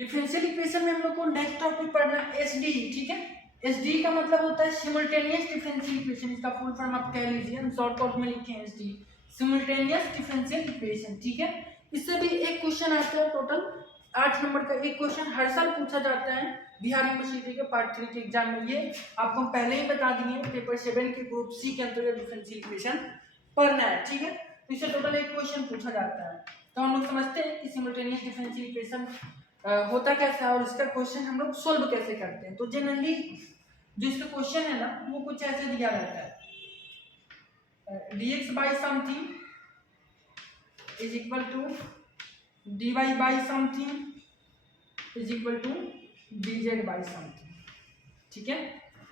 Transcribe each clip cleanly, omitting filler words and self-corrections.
Differential equation में हम लोग को नेक्स्ट टॉपिक पढ़ना है एसडी, ठीक है। एसडी का मतलब होता है सिमुल्टेनियस डिफरेंशियल इक्वेशन, इसका फुल फॉर्म आप कह लीजिए, हम शॉर्टकट में लिखे हैं एसडी, सिमुल्टेनियस डिफरेंशियल इक्वेशन, ठीक है। इससे भी एक क्वेश्चन आता है, टोटल 8 नंबर का एक क्वेश्चन हर साल पूछा जाता है बिहार यूनिवर्सिटी के पार्ट 3 के एग्जाम में। ये आपको पहले ही बता दिए, पेपर 7 के ग्रुप सी के अंतर्गत डिफरेंशियल इक्वेशन पढ़ना है, ठीक है। तो इससे टोटल एक क्वेश्चन पूछा जाता है। तो हम लोग समझते हैं कि सिमुल्टेनियस डिफरेंशियल इक्वेशन होता कैसा है और इसका क्वेश्चन हम लोग सोल्व कैसे करते हैं। तो जनरली जो इसका क्वेश्चन है ना वो कुछ ऐसे दिया रहता है, dx by something is equal to dy by something is equal to dz by something, ठीक है।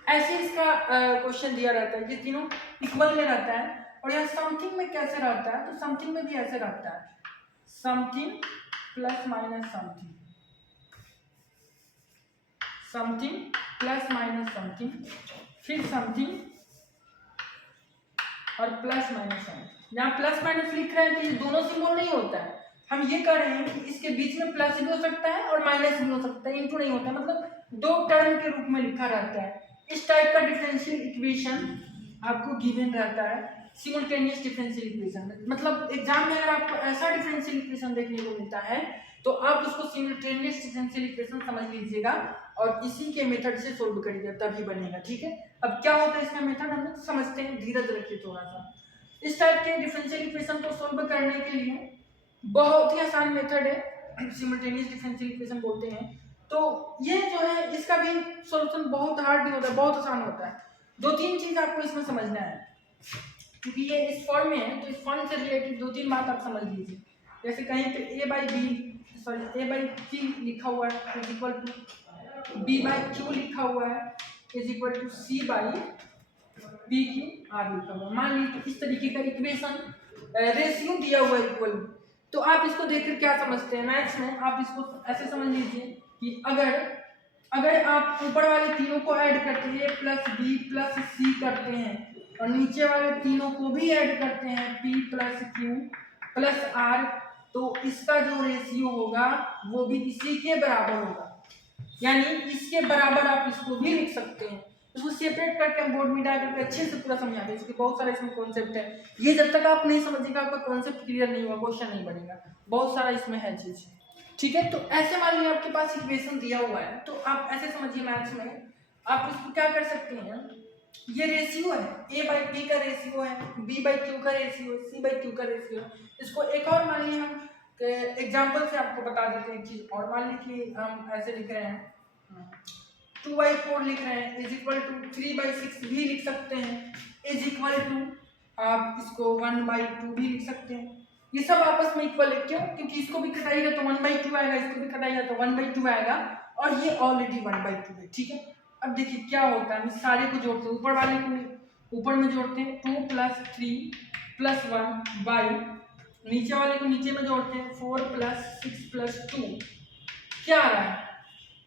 ऐसे इसका क्वेश्चन दिया रहता है, ये तीनों इक्वल में रहता है। और यहाँ समथिंग में कैसे रहता है, तो समथिंग में भी ऐसे रहता है, something plus minus something, something plus minus something, फिर समथिंग और प्लस माइनस समथिंग। यहाँ प्लस माइनस लिख रहे हैं तो ये दोनों सिंबल नहीं होता है, हम ये कर रहे हैं कि इसके बीच में प्लस भी हो सकता है और माइनस भी हो सकता है, इनटू नहीं होता, मतलब दो टर्म के रूप में लिखा रहता है। इस टाइप का डिफरेंशियल इक्वेशन आपको गिवन रहता है सिमुल्टेनियस डिफरेंशियल इक्वेशन में। मतलब एग्जाम में अगर आपको ऐसा डिफरेंशियल इक्वेशन देखने को मिलता है तो आप उसको सिमुल्टेनियस डिफरेंशियल इक्वेशन समझ लीजिएगा और इसी के मेथड से सोल्व करिएगा तभी बनेगा, ठीक है। अब क्या होता है इसका मेथड हम लोग समझते हैं, धीरज रखिए थोड़ा सा। इस टाइप के डिफरेंशियल इक्वेशन को सोल्व करने के लिए बहुत ही आसान मेथड है, सिमुल्टेनियस डिफरेंशियल इक्वेशन बोलते हैं। तो ये जो है इसका भी सॉल्यूशन बहुत हार्ड नहीं होता है, बहुत आसान होता है। दो तीन चीज आपको इसमें समझना है, क्योंकि ये इस फॉर्म में है तो इस फॉर्म से रिलेटेड दो तीन बात आप समझ लीजिए। जैसे कहीं पे a बाई सी लिखा हुआ है is equal to b by Q लिखा हुआ है is equal to c by p Q R लिखा हुआ है। मान लीजिए इस तरीके का इक्वेशन रेशियो दिया हुआ है इक्वल, तो आप इसको देखकर क्या समझते हैं, मैथ्स में आप इसको ऐसे समझ लीजिए कि अगर आप ऊपर वाले तीनों को ऐड करते हैं a प्लस बी प्लस सी करते हैं और नीचे वाले तीनों को भी ऐड करते हैं p plus Q plus R, तो इसका जो रेशियो होगा वो भी इसी के बराबर होगा, यानी इसके बराबर आप इसको भी लिख सकते हैं। इसको सेपरेट करके हम बोर्ड में डाल करके अच्छे से पूरा समझाते हैं, इसके बहुत सारे इसमें कॉन्सेप्ट है। ये जब तक आप नहीं समझिएगा आपका कॉन्सेप्ट क्लियर नहीं होगा, क्वेश्चन नहीं बनेगा, बहुत सारा इसमें है चीज, ठीक है। तो ऐसे मान लीजिए आपके पास इक्वेशन दिया हुआ है तो आप ऐसे समझिए, मैथ्स में आप इसको क्या कर सकते हैं, ये रेशियो है, a बाई बी का रेशियो है, b बाई क्यू का रेशियो है, c बाई क्यू का रेशियो है। इसको एक और मान लीजिए हम एग्जाम्पल से आपको बता देते हैं चीज, और मान लीजिए हम ऐसे लिख रहे हैं 2/4 लिख रहे हैं इज इक्वल टू 3/6 भी लिख सकते हैं, इज इक्वल टू आप इसको 1/2 भी लिख सकते हैं। ये सब आपस में इक्वल है, क्यों, क्योंकि इसको भी घटाइएगा तो 1/2 आएगा, इसको भी घटाइएगा तो 1/2 आएगा, और ये ऑलरेडी 1/2 है, ठीक है। अब देखिए क्या होता है, हम इस सारे को जोड़ते हैं, ऊपर वाले को ऊपर में जोड़ते हैं 2 प्लस 3 प्लस 1 बाई, नीचे वाले को नीचे में जोड़ते हैं 4 प्लस 6 प्लस 2, क्या आ रहा है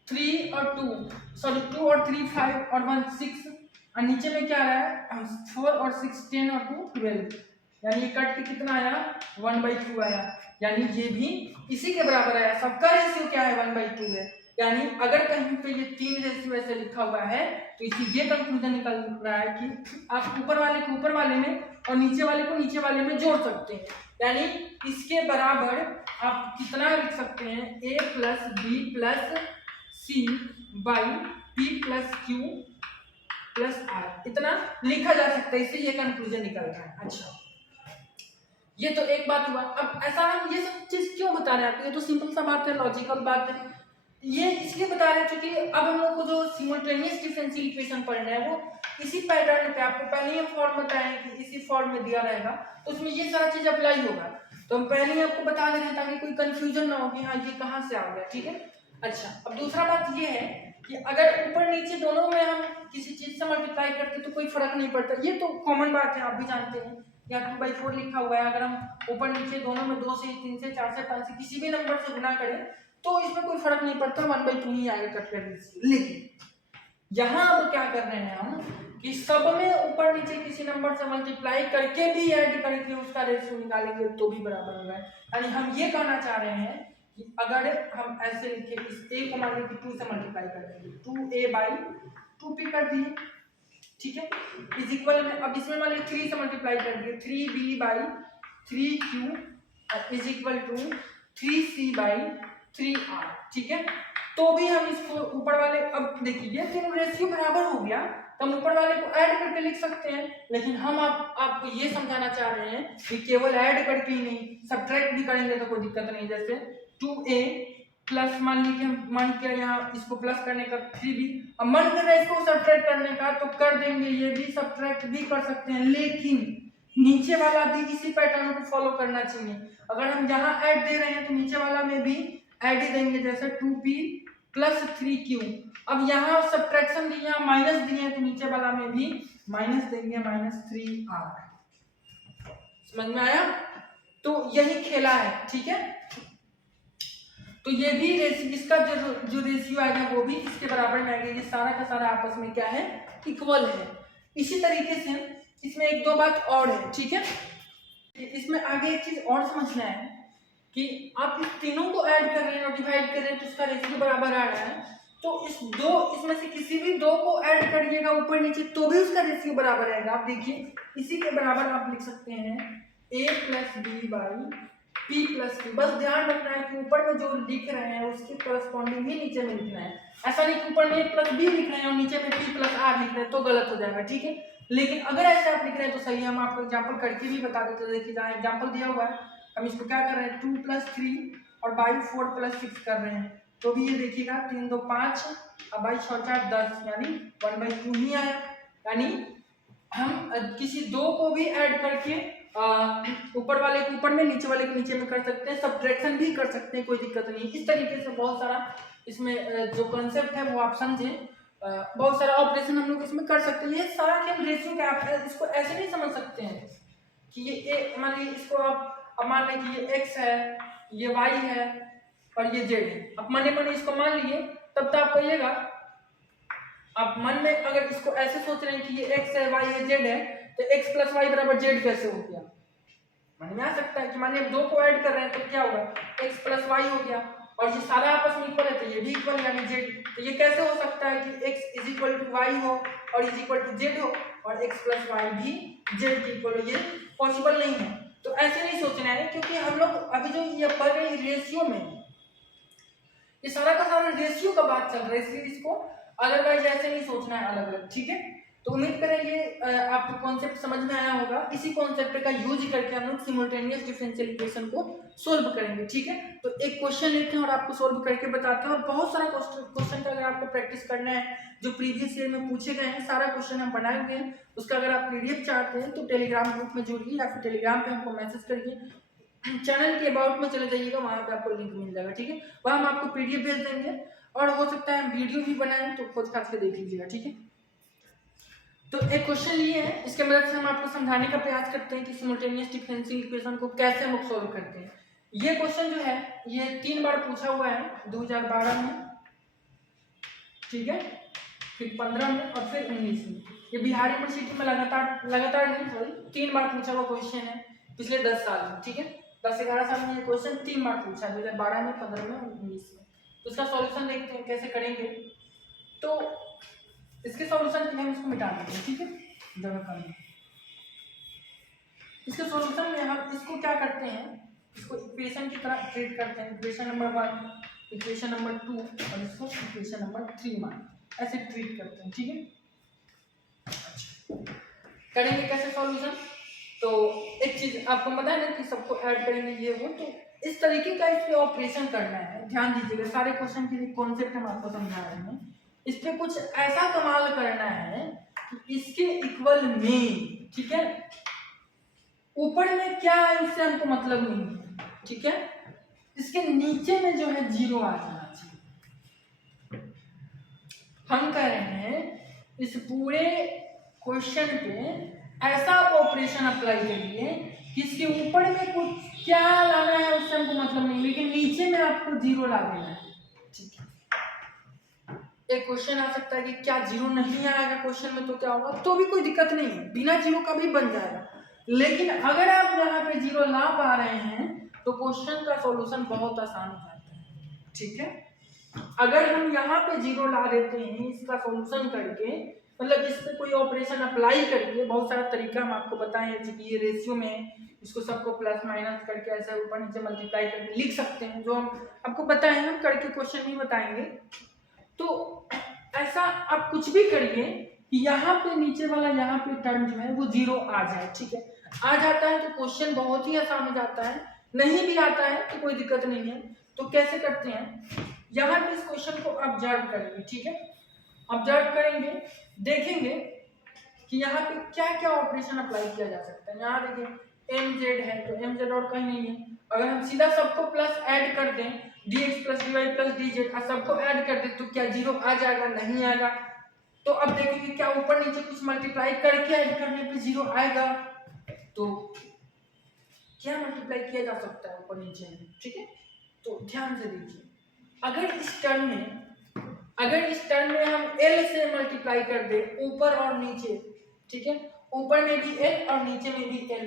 3 और 2 और 3 5 और 1 6, और नीचे में क्या आ रहा है 4 और 6 10 और 2 12, यानी ये कट के कितना आया 1/2 आया, यानी ये भी इसी के बराबर आया। सबका रेशियो क्या है 1/2 है, यानी अगर कहीं पे ये 3 रेशियो ऐसे लिखा हुआ है तो इसी ये कंक्लूजन निकल रहा है कि आप ऊपर वाले को ऊपर वाले में और नीचे वाले को नीचे वाले में जोड़ सकते हैं, यानी इसके बराबर आप कितना लिख सकते हैं a plus B plus C by P plus Q plus R, इतना लिखा जा सकता है, इससे ये कंक्लूजन निकल रहा है। अच्छा, ये तो एक बात हुआ। अब ऐसा हम ये सब चीज क्यों बता रहे हैं आपको, ये तो सिंपल सा बात है, लॉजिकल बात है, ये इसलिए बता रहे हैं क्योंकि अब हम लोग को जो सिमुल्टेनियस डिफरेंशियल इक्वेशन पढ़ना है वो इसी पैटर्न पे, आपको पहले ही फॉर्म बताया है कि इसी फॉर्म में दिया रहेगा तो उसमें ये सारा चीज अप्लाई होगा, तो हम पहले ही आपको बता दे रहे हैं ताकि कोई कंफ्यूजन ना हो कि हाँ ये कहाँ से आ गया, ठीक है। अच्छा, अब दूसरा बात ये है कि अगर ऊपर नीचे दोनों में हम किसी चीज से मल्टीप्लाई करते तो कोई फर्क नहीं पड़ता, ये तो कॉमन बात है, आप भी जानते हैं। यहाँ 2/4 लिखा हुआ है, अगर हम ऊपर नीचे दोनों में 2 से 3 से 4 से 5 से किसी भी नंबर से गुना करें तो इसमें कोई फर्क नहीं पड़ता, 1/2 ही आगे कट कर दीजिए। लेकिन यहाँ अब क्या कर रहे हैं हम कि सब में ऊपर नीचे किसी नंबर से मल्टीप्लाई करके भी ऐड करके उसका रेशियो निकालेंगे तो भी बराबर होगा, यानी हम ये कहना चाह रहे हैं कि अगर हम ऐसे लिखे इस a को मान लीजिए 2 से मल्टीप्लाई कर देंगे 2a/2p कर दिए, ठीक है, इज इक्वल में अब इसमें मान लीजिए 3 से मल्टीप्लाई कर दिए 3b/3q is equal to 3c/3r, ठीक है। तो भी हम इसको ऊपर वाले, अब देखिए ये तीनों रेशियो बराबर हो गया तो हम ऊपर वाले को ऐड करके लिख सकते हैं, लेकिन हम आपको ये समझाना चाह रहे हैं कि केवल ऐड करके ही नहीं, सब्ट्रैक्ट भी करेंगे तो कोई दिक्कत नहीं। जैसे 2a प्लस मान लीजिए मन किया यहाँ इसको प्लस करने का 3b, अब मन कर रहा है इसको सब्ट्रैक्ट करने का तो कर देंगे, ये भी सब्ट्रैक्ट भी कर सकते हैं, लेकिन नीचे वाला भी इसी पैटर्न को फॉलो करना चाहिए। अगर हम यहाँ ऐड दे रहे हैं तो नीचे वाला में भी ऐड ही देंगे, जैसे 2p प्लस 3q। अब यहाँ सब्ट्रैक्शन दिए, यहाँ माइनस दिए हैं तो नीचे वाला में भी माइनस देंगे, -3r। समझ में आया? तो यही खेला है, ठीक है। तो ये भी इसका जो रेशियो आएगा वो भी इसके बराबर में आएगा, ये सारा का सारा आपस में क्या है, इक्वल है। इसी तरीके से इसमें एक दो बात और है, ठीक है। इसमें आगे एक चीज और समझना है कि आप इस तीनों को ऐड कर रहे हैं और डिवाइड कर रहे हैं तो उसका रेशियो बराबर आ रहा है, तो इसमें से किसी भी दो को ऐड करिएगा ऊपर नीचे तो भी उसका रेशियो बराबर आएगा। आप देखिए इसी के बराबर आप लिख सकते हैं a + b/p+q। बस ध्यान रखना है कि ऊपर में जो लिख रहे हैं उसके करस्पॉन्डिंग ही नीचे में लिखना है। ऐसा नहीं कि ऊपर में a + b लिख रहे हैं और नीचे में p + r लिख रहे हैं तो गलत हो जाएगा, ठीक है। लेकिन अगर ऐसे आप लिख रहे हैं तो सही है। हम आपको एग्जाम्पल करके भी बता देते हैं। देखिए जहाँ एग्जाम्पल दिया हुआ है हम इसको क्या कर रहे हैं 2 + 3 और बाई 4 + 6 कर रहे हैं, तो भी ये देखिएगा 3 2 5 और बाई 6 4 10 यानी 1/2 ही आया। यानी हम किसी दो को भी ऐड करके ऊपर वाले को ऊपर में नीचे वाले को नीचे में कर सकते हैं, सब्ट्रैक्शन भी कर सकते हैं, कोई दिक्कत नहीं। इस तरीके से बहुत सारा इसमें जो कॉन्सेप्ट है वो आप समझें, बहुत सारा ऑपरेशन हम लोग इसमें कर सकते हैं। ये सारा खेल रेशियो का, आप इसको ऐसे नहीं समझ सकते हैं कि ये मान लीजिए इसको आप मान लें कि ये x है, ये y है और ये z है। अब मन मन इसको मान लिए तब तो आप कहिएगा, आप मन में अगर इसको ऐसे सोच रहे हैं कि ये x है, y है, z है तो x + y = z कैसे हो गया? मन में आ सकता है कि मान लीजिए दो को ऐड कर रहे हैं तो क्या होगा, x + y हो गया और ये सारा आपस में इक्वल है तो ये भी इक्वल यानी z। तो ये कैसे हो सकता है कि x = y हो और z हो और x + y भी z के इक्वल हो? ये पॉसिबल नहीं है। तो ऐसे नहीं सोचना है, क्योंकि हम लोग अभी जो ये पढ़ रहे हैं रेशियो में, ये सारा का सारा रेशियो का बात चल रहा है, इसलिए इसको अदरवाइज ऐसे नहीं सोचना है अलग अलग, ठीक है। तो उम्मीद करें ये आपको कॉन्सेप्ट समझ में आया होगा। इसी कॉन्सेप्ट का यूज करके हम लोग सिमुल्टेनियस डिफरेंशियल इक्वेशन को सोल्व करेंगे, ठीक है। तो एक क्वेश्चन लेते हैं और आपको सोल्व करके बताते हैं। और बहुत सारा क्वेश्चन का अगर आपको प्रैक्टिस करना है जो प्रीवियस ईयर में पूछे गए हैं, सारा क्वेश्चन हम बनाए हुए हैं। उसका अगर आप पीडीएफ चाहते हैं तो टेलीग्राम ग्रुप में जुड़िए या फिर टेलीग्राम पे हमको मैसेज करिए। चैनल के अबाउट में चले जाइएगा, वहाँ पे आपको लिंक मिल जाएगा, ठीक है। वहाँ हम आपको पीडीएफ भेज देंगे और हो सकता है हम वीडियो भी बनाएं तो खोज खास के देख लीजिएगा, ठीक है। तो एक क्वेश्चन लिए हैं, इसके मदद से हम आपको समझाने का प्रयास करते हैं कि सिमुल्टेनियस डिफरेंशियल इक्वेशन को कैसे हम सॉल्व करते हैं। ये क्वेश्चन जो है ये 3 बार पूछा हुआ है, 2012 में, ठीक है, फिर 15 में और फिर 19 में। ये बिहार यूनिवर्सिटी में लगातार नहीं, सॉरी 3 बार पूछा हुआ क्वेश्चन है पिछले 10 साल में, ठीक है। 10-11 साल में ये क्वेश्चन 3 बार पूछा है, 2012 में, 15 में और 19 में। तो इसका सॉल्यूशन देखते हैं कैसे करेंगे। तो इसके सॉल्यूशन के लिए हम इसको मिटा देते हैं, ठीक है, जगह कम है। इसके सॉल्यूशन में हम इसको क्या करते हैं, इसको इक्वेशन की तरह ट्रीट करते हैं, इक्वेशन नंबर 1, इक्वेशन नंबर 2 और इसको इक्वेशन नंबर 3 मान ऐसे ट्रीट करते हैं, ठीक है। करेंगे कैसे सॉल्यूशन? तो एक चीज आपको पता है ना कि सबको ऐड करेंगे ये वो, तो इस तरीके का इस पे ऑपरेशन करना है। ध्यान दीजिएगा, सारे क्वेश्चन के लिए कॉन्सेप्ट हम आपको समझा रहे हैं। इस पे कुछ ऐसा कमाल करना है कि इसके इक्वल में, ठीक है, ऊपर में क्या है इससे हमको मतलब नहीं है, ठीक है, इसके नीचे में जो है 0 आ जाना चाहिए। हम कह रहे हैं इस पूरे क्वेश्चन पे ऐसा आप ऑपरेशन अप्लाई करिए कि इसके ऊपर में कुछ क्या लाना है उससे हमको मतलब नहीं, लेकिन नीचे में आपको 0 ला देना है, ठीक है। एक क्वेश्चन आ सकता है कि क्या 0 नहीं आएगा क्वेश्चन में तो क्या होगा, तो भी कोई दिक्कत नहीं है, बिना 0 का भी बन जाएगा। लेकिन अगर आप यहाँ पे 0 ला पा रहे हैं तो क्वेश्चन का सॉल्यूशन बहुत आसान हो जाता है। ठीक है। अगर हम यहाँ पे 0 ला देते हैं इसका सॉल्यूशन करके, मतलब इस पे कोई ऑपरेशन अप्लाई करके, बहुत सारा तरीका हम आपको बताए हैं, चूंकि ये रेशियो में है, इसको सबको प्लस माइनस करके ऐसे ऊपर नीचे मल्टीप्लाई करके लिख सकते हैं, जो हम आपको बताए हैं, हम करके क्वेश्चन नहीं बताएंगे। तो ऐसा आप कुछ भी करिए कि यहाँ पे नीचे वाला यहाँ पे टर्म जो है वो 0 आ जाए, ठीक है। आ जाता है तो क्वेश्चन बहुत ही आसान हो जाता है, नहीं भी आता है तो कोई दिक्कत नहीं है। तो कैसे करते हैं, यहाँ पे इस क्वेश्चन को ऑब्जर्व करेंगे, ठीक है। ऑब्जर्व करेंगे, देखेंगे कि यहाँ पे क्या क्या ऑपरेशन अप्लाई किया जा सकता है। यहाँ देखिए mz है तो mz और कहीं नहीं है, अगर हम सीधा सबको प्लस ऐड कर दें dx plus dy plus dz और सबको ऐड कर दें तो क्या 0 आ जाएगा? नहीं आएगा। तो अब देखेंगे क्या ऊपर नीचे कुछ मल्टीप्लाई करके ऐड करने पे 0 आएगा? तो क्या मल्टीप्लाई किया जा सकता है ऊपर नीचे में, ठीक है। तो ध्यान से देखिए, अगर इस टर्म में हम l से मल्टीप्लाई कर दे ऊपर और नीचे, ठीक है, ऊपर में भी l और नीचे में भी l,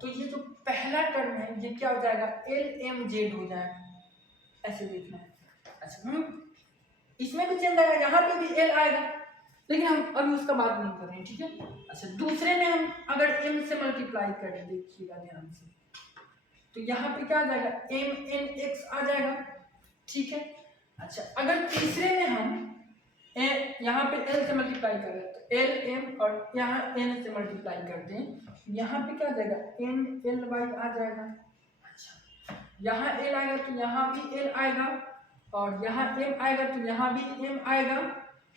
तो ये जो पहला टर्म है ये क्या हो जाएगा? LMZ हो जाएगा, ऐसे देखना है। अच्छा इसमें भी चेंज आएगा, यहाँ पे भी l आएगा, लेकिन हम अभी उसका बात नहीं कर रहे हैं, ठीक है। अच्छा दूसरे में हम अगर m से मल्टीप्लाई करें, देखिएगा ध्यान से, तो यहाँ पे क्या आ जाएगा? MNX आ जाएगा, ठीक है। अच्छा अगर तीसरे में हम यहाँ पे l से मल्टीप्लाई करें तो LM और यहाँ n से मल्टीप्लाई कर दें, यहाँ पे क्या आ जाएगा? NLY आ जाएगा। अच्छा यहाँ l आएगा तो यहाँ भी l आएगा, और यहाँ m आएगा तो यहाँ भी m आएगा,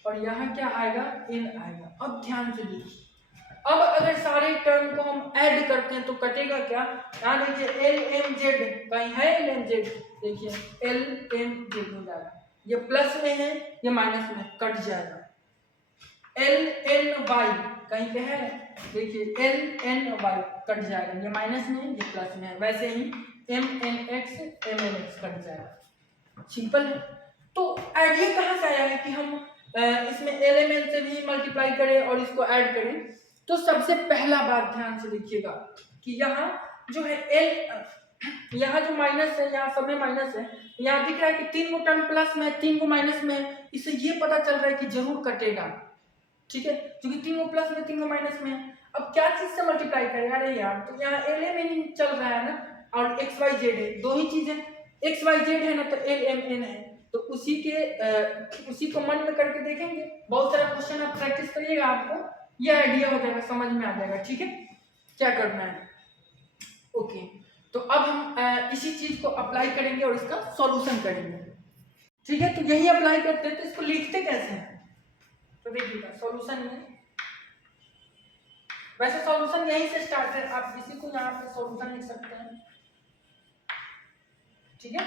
और यहाँ क्या आएगा? n आएगा। अब ध्यान से देखिए, अब अगर सारे टर्म को हम ऐड करते हैं तो कटेगा क्या? यहाँ देखिए LMZ कहीं है, LMZ देखिए LMZ हो जाएगा, ये प्लस में है ये माइनस में, कट जाएगा। LNY कहीं पे है, देखिए LNY कट जाएगा, ये माइनस में ये प्लस में है, वैसे ही MNX कट जाएगा। सिंपल है। तो आइडिया कहाँ से आया है कि हम इसमें एलिमेंट से भी मल्टीप्लाई करें और इसको ऐड करें? तो सबसे पहला बात ध्यान से देखिएगा कि यहाँ जो है यहाँ जो माइनस है, यहाँ सब में माइनस है, यहाँ दिख रहा है कि 3 को टर्म प्लस में 3 को माइनस में, इससे ये पता चल रहा है कि जरूर कटेगा, ठीक है, क्योंकि 3 को प्लस में 3 को माइनस में। अब क्या चीज से मल्टीप्लाई करें? अरे यार तो यहाँ एल चल रहा है ना, और एक्स वाई जेड है, दो ही चीज है, एक्स वाई जेड है ना, तो LMN है, तो उसी को मन में करके देखेंगे। बहुत सारा क्वेश्चन आप प्रैक्टिस करिएगा, आपको ये आइडिया हो जाएगा, समझ में आ जाएगा, ठीक है, क्या करना है। ओके तो अब हम इसी चीज को अप्लाई करेंगे और इसका सॉल्यूशन करेंगे, ठीक है। तो यही अप्लाई करते हैं, तो इसको लिखते कैसे हैं? तो देखिएगा सॉल्यूशन में, वैसे सॉल्यूशन यहीं से स्टार्ट है, आप इसी को यहाँ पे सॉल्यूशन लिख सकते हैं, ठीक है,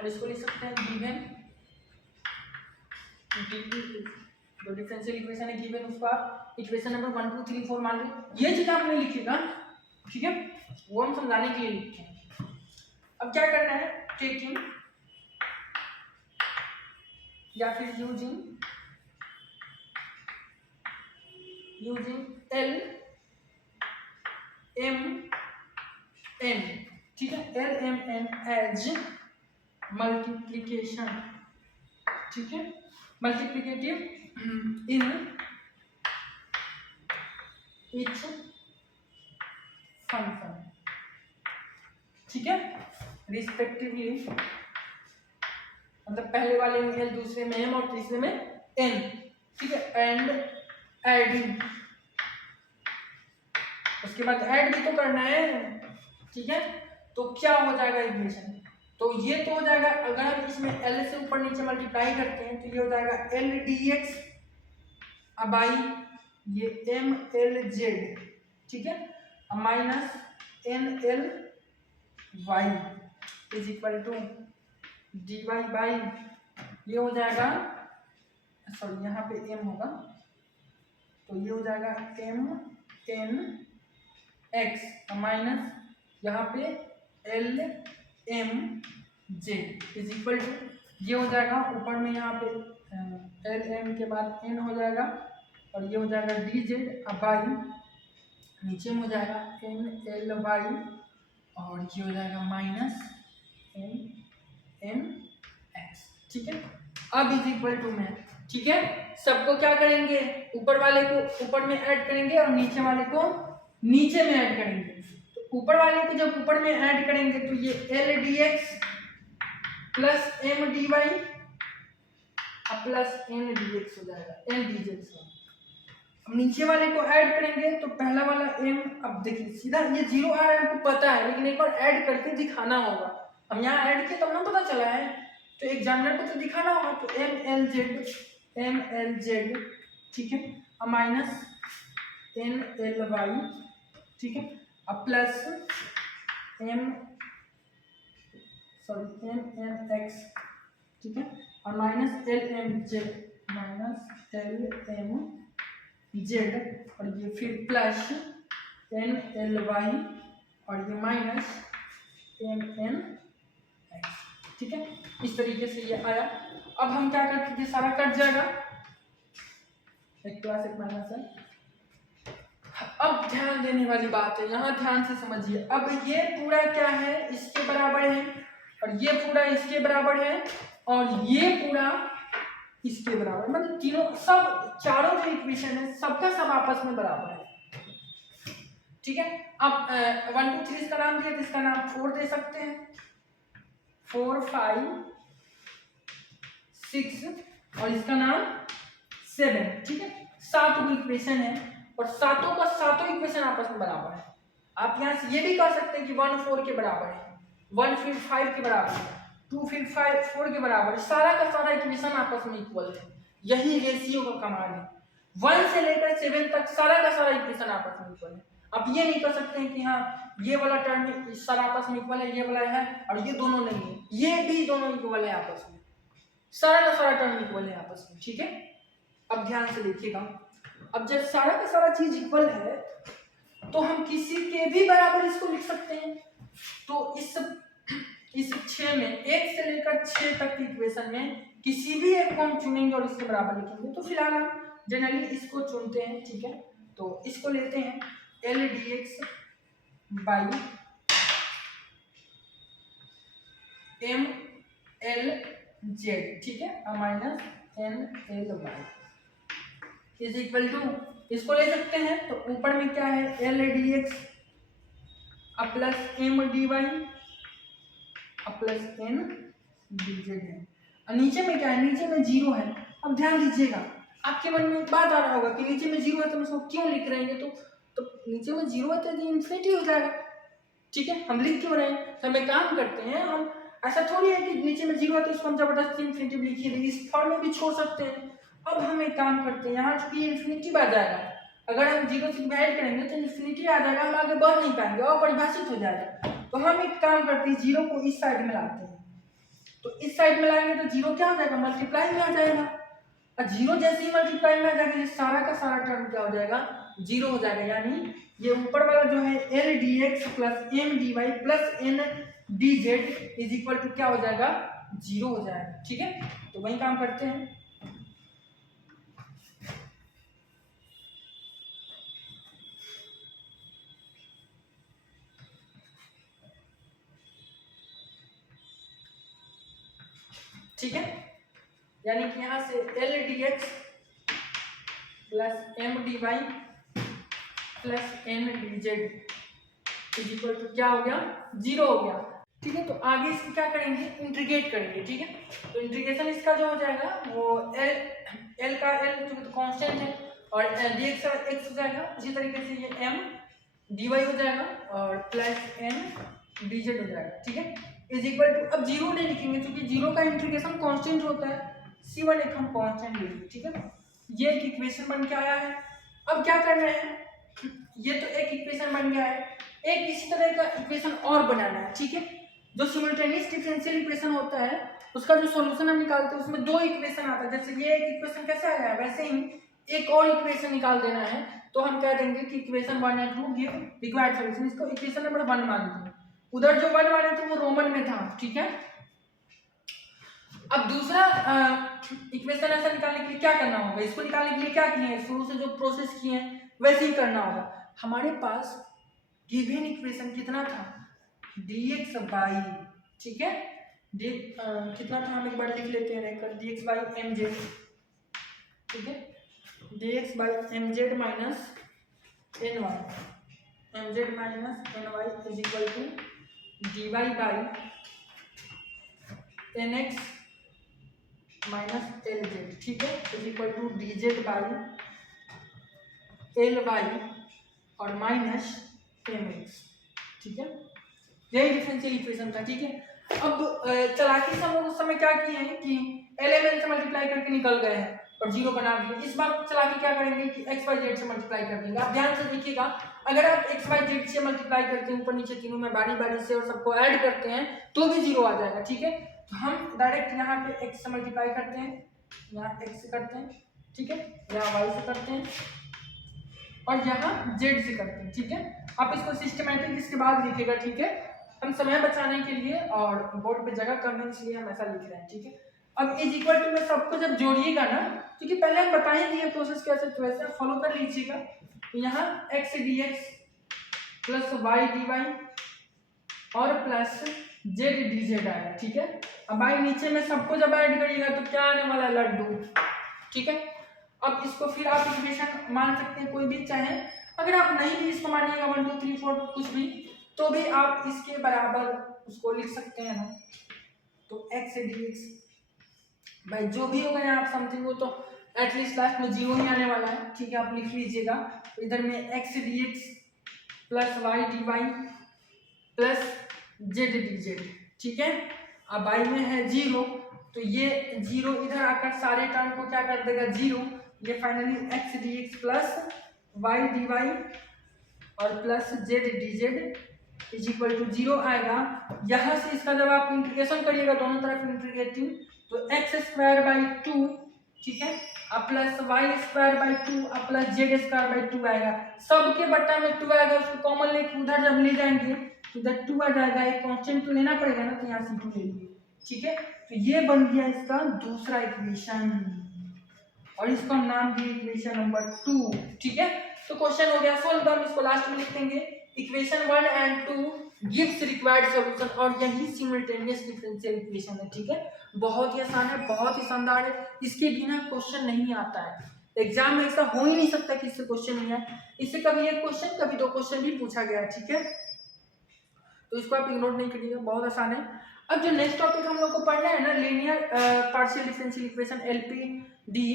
और इसको लिख सकते हैं गिवन जो डिफरेंशियल इक्वेशन है गिवन, उसको आप इक्वेशन नंबर 1 2 3 4 मान लीजिए, ये चीज आपने लिखिएगा, ठीक है, वो हम समझाने के लिए लिखे हैं। अब क्या करना है? टेकिंग या फिर यूजिंग L M N, ठीक है, LMN एज मल्टीप्लीकेशन, ठीक है, मल्टीप्लिकेटिव इन इच फंक्शन, ठीक है, रिस्पेक्टिवली, मतलब पहले वाले में L, दूसरे में M और तीसरे में N, ठीक है, एंड एडिंग, उसके बाद ऐड भी तो करना है, ठीक है। तो क्या हो जाएगा इक्वेशन? तो ये तो हो जाएगा, अगर हम इसमें L से ऊपर नीचे मल्टीप्लाई करते हैं तो ये हो जाएगा LDX बाई ये MLZ, ठीक है, minus NLY is equal to dy by ये हो जाएगा, सॉरी यहाँ पे m होगा, तो ये हो जाएगा MNX माइनस यहाँ पे LMZ इज इक्वल टू ये हो जाएगा, ऊपर में यहाँ पे LM के बाद N हो जाएगा, और ये हो जाएगा DZ बाई नीचे में हो जाएगा NLY, और ये हो जाएगा माइनस NX एक्स, ठीक है। अब इज इक्वल टू में, ठीक है, सबको क्या करेंगे, ऊपर वाले को ऊपर में ऐड करेंगे और नीचे वाले को नीचे में ऐड करेंगे। तो ऊपर वाले को जब ऊपर में ऐड करेंगे तो ये L D x plus M D Y plus N D X हो जाएगा, एन डी एक्स। अब नीचे वाले को ऐड करेंगे तो पहला वाला m, अब देखिए सीधा ये 0 आ रहा है हमको पता है, लेकिन एक बार ऐड करके दिखाना होगा। हम यहाँ ऐड किए तब ना पता चला है, तो एग्जामिनर को तो दिखाना होगा। तो एम एल जेड, ठीक है, अब माइनस एन एल वाई, ठीक है, अब प्लस एम एक्स, ठीक है, और माइनस एल एम जेड, और ये फिर प्लस एन एल वाई और ये माइनस एम एन एक्स, ठीक है। इस तरीके से ये आया। अब हम क्या करते हैं, ये सारा कट जाएगा, एक प्लस एक माइनस है। अब ध्यान देने वाली बात है, यहाँ ध्यान से समझिए। अब ये पूरा क्या है, इसके बराबर है, और ये पूरा इसके बराबर है, और ये पूरा इसके बराबर, मतलब तीनों सब चारों जो इक्वेशन है सबका सब आपस में बराबर है, ठीक है। अब 1 2 3 इसका नाम दिया तो इसका नाम 4 दे सकते हैं, 4 5 6 और इसका नाम 7, ठीक है। 7 इक्वेशन है और सातों का सातों इक्वेशन आपस में बराबर है। आप यहाँ से ये भी कह सकते हैं कि 1 4 के बराबर है, 1 फिर 5 के बराबर है, 2 फिर 5 4 के बराबर, सारा का सारा इक्वेशन आपस में इक्वल है। यही रेशियो का कमाल है, 1 से लेकर 7 तक सारा का सारा इक्वेशन आपस में इक्वल है। आप ये नहीं कर सकते हैं कि हाँ ये वाला टर्म सारा आपस में इक्वल है, ये वाला है और ये दोनों नहीं है, ये भी दोनों इक्वल है आपस में, सारा का सारा टर्म इक्वल है आपस में, ठीक है। अब ध्यान से देखिएगा, अब जब सारा का सारा चीज इक्वल है तो हम किसी के भी बराबर इसको लिख सकते हैं। तो इस 6 में 1 से लेकर 6 तक की इक्वेशन में किसी भी एक को हम चुनेंगे और इसके बराबर लिखेंगे। तो फिलहाल हम जनरली इसको चुनते हैं, ठीक है। तो इसको लेते हैं L D X by M L Z, ठीक है, minus N L Y is equal to, इसको ले सकते हैं तो ऊपर में क्या है, L D x plus M D Y plus N D Z है, और नीचे में क्या है, नीचे में 0 है। अब ध्यान दीजिएगा, आपके मन में एक बात आ रहा होगा कि नीचे में 0 है तो हम इसको क्यों लिख रहे हैं, तो नीचे में 0 है तो इन्फिनिटी हो जाएगा, ठीक है। हम लिख क्यों रहे हैं, तो हम एक काम करते हैं, हम ऐसा थोड़ी है कि नीचे में 0 है तो इसको हम जबरदस्ती इन्फिनिटी लिखिए, इस फॉर्म में भी छोड़ सकते हैं। अब हम एक काम करते हैं, यहाँ चूंकि इन्फिनिटी आ जाएगा, अगर हम 0 से डिवाइड करेंगे तो इन्फिनिटी आ जाएगा, हम आगे बढ़ नहीं पाएंगे और परिभाषित हो जाएगा। तो हम एक काम करते हैं, 0 को इस साइड में लाते हैं, तो इस साइड में लाएंगे तो 0 क्या हो जाएगा, मल्टीप्लाई में आ जाएगा, और 0 जैसे ही मल्टीप्लाई में आ जाएगा ये सारा का सारा टर्म क्या हो जाएगा, 0 हो जाएगा। यानी ये ऊपर वाला जो है L D x plus M D Y plus N D Z is equal to क्या हो जाएगा, 0 हो जाएगा, ठीक है। तो वही काम करते हैं, ठीक है। यानी कि यहाँ से L D x plus M D Y plus N D Z is equal to क्या हो गया, 0 हो गया, ठीक है। तो आगे इसको क्या करेंगे, इंटीग्रेट करेंगे, ठीक है। तो इंटीग्रेशन इसका जो हो जाएगा वो एल का एल जो कांस्टेंट है और डी एक्स का एक्स हो जाएगा, उसी तरीके से ये एम डी वाई हो जाएगा और प्लस एन डी जेड हो जाएगा, ठीक है, इज इक्वल टू, अब 0 नहीं लिखेंगे क्योंकि 0 का इंटीग्रेशन कांस्टेंट होता है, C1 एक हम कांस्टेंट लेंगे, ठीक है। ये एक इक्वेशन बन के आया है। अब क्या कर रहे हैं, ये तो एक इक्वेशन बन गया है, एक इसी तरह का इक्वेशन और बनाना है, ठीक है। जो सिमल्टेनियस डिफरेंशियल इक्वेशन होता है उसका जो सॉल्यूशन हम निकालते हैं उसमें 2 इक्वेशन आता है, जैसे ये एक इक्वेशन कैसे आया है वैसे ही एक और इक्वेशन निकाल देना है। तो हम कह देंगे कि equation 1 and 2 give required solution, इसको इक्वेशन नंबर 1 मानते हैं। उधर जो 1 माने थे वो रोमन में था, ठीक है। अब दूसरा इक्वेशन ऐसा निकालने के लिए क्या करना होगा, इसको निकालने के लिए क्या किए हैं, शुरू से जो प्रोसेस किए हैं वैसे ही करना होगा। हमारे पास गिवन इक्वेशन कितना था, dx बाई, ठीक है, डी कितना था हम एक बार लिख लेते हैं रहकर D X by M Z, ठीक है, D X by M Z minus N Y, M Z minus N Y is equal to D Y by N X minus L Z, ठीक है, is equal to D Z by L Y और minus M X, ठीक है, यही differential equation था, ठीक है। अब चालाकी से हम लोग उस समय क्या किए हैं कि एलिमेंट से मल्टीप्लाई करके निकल गए हैं और जीरो बना दिए। इस बार चालाकी क्या करेंगे कि एक्स वाई जेड से मल्टीप्लाई कर देंगे। आप ध्यान से देखिएगा, अगर आप एक्स वाई जेड से मल्टीप्लाई करते हैं ऊपर नीचे तीनों में बारी बारी से और सबको ऐड करते हैं तो भी जीरो आ जाएगा, ठीक है। तो हम डायरेक्ट यहाँ पे एक्स से मल्टीप्लाई करते हैं, यहाँ एक्स से करते हैं, ठीक है, यहाँ वाई से करते हैं और यहाँ जेड से करते हैं, ठीक है। आप इसको सिस्टमैटिक इसके बाद लिखिएगा, ठीक है, हम समय बचाने के लिए और बोर्ड पे जगह कम है इसलिए हम ऐसा लिख रहे हैं, ठीक है। अब इज इक्वल टू में सबको जब जोड़िएगा ना, क्योंकि पहले हम बताएंगे ये प्रोसेस कैसे, तो वैसे फॉलो कर लीजिएगा। यहाँ X D x plus Y D Y और प्लस जेड डी जेड आएगा, ठीक है। अब भाई नीचे में सबको जब ऐड करिएगा तो क्या आने वाला है, लड्डू, ठीक है। अब इसको फिर आप इक्वेशन मान सकते हैं कोई भी, चाहे अगर आप नहीं भी इसको मानिएगा 1 2 3 4 कुछ भी, तो भी आप इसके बराबर उसको लिख सकते हैं हम। तो एक्स डी एक्स भाई जो भी होगा यहाँ आप समथिंग, वो तो एटलीस्ट लास्ट में जीरो ही आने वाला है, ठीक है, आप लिख लीजिएगा। तो इधर में X D x plus Y D Y plus Z D Z, ठीक है। अब वाई में है जीरो, तो ये जीरो इधर आकर सारे टर्म को क्या कर देगा, जीरो। ये finally x D x plus Y D Y और plus Z D Z is equal to zero आएगा। यहाँ से इसका जब आप इंटीग्रेशन करिएगा दोनों तरफ इंटीग्रेटिंग, तो एक्स स्क्वायर बाई टू, ठीक है, अब plus y square by two अब plus z square by two आएगा। सबके बट्टा में टू आएगा, उसको कॉमन लेके उधर जब ले जाएंगे तो इधर टू आ जाएगा। एक कांस्टेंट तो लेना पड़ेगा ना, तो यहाँ से टू ले लीजिए, ठीक है। तो ये बन गया इसका दूसरा इक्वेशन और इसको हम नाम दिए इक्वेशन नंबर 2, ठीक है। तो क्वेश्चन हो गया सोल्व, हम इसको लास्ट में लिख देंगे equation 1 and 2 gives required solution, और यही सिमल्टेनियस डिफरेंशियल इक्वेशन है, ठीक है। बहुत ही आसान है, बहुत ही शानदार है, इसके बिना क्वेश्चन नहीं आता है। एग्जाम में ऐसा हो ही नहीं सकता कि इससे क्वेश्चन नहीं है। इससे कभी एक क्वेश्चन कभी दो क्वेश्चन भी पूछा गया है, ठीक है। तो इसको आप इग्नोर नहीं करिएगा, बहुत आसान है। अब जो नेक्स्ट टॉपिक हम लोग को पढ़ना है ना, linear partial differential equation LPD,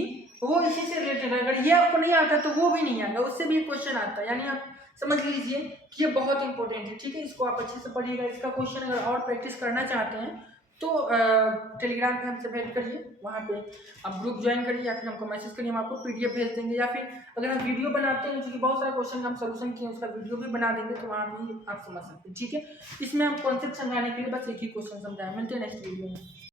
वो इसी से रिलेटेड है। अगर ये आपको नहीं आता तो वो भी नहीं आएगा, उससे भी क्वेश्चन आता है, यानी आप समझ लीजिए कि ये बहुत इंपॉर्टेंट है, ठीक है। इसको आप अच्छे से पढ़िएगा। इसका क्वेश्चन अगर और प्रैक्टिस करना चाहते हैं तो टेलीग्राम पे हमसे भेंट करिए, वहाँ पे आप ग्रुप ज्वाइन करिए या फिर हमको मैसेज करिए, हम आपको PDF भेज देंगे। या फिर अगर हम वीडियो बनाते हैं, क्योंकि बहुत सारा क्वेश्चन का हम सोल्यूशन किए, उसका वीडियो भी बना देंगे, तो वहाँ भी आप समझ सकते हैं, ठीक है। इसमें हम कॉन्सेप्ट समझाने के लिए बस एक ही क्वेश्चन समझाएं। मिलते हैं नेक्स्ट वीडियो में।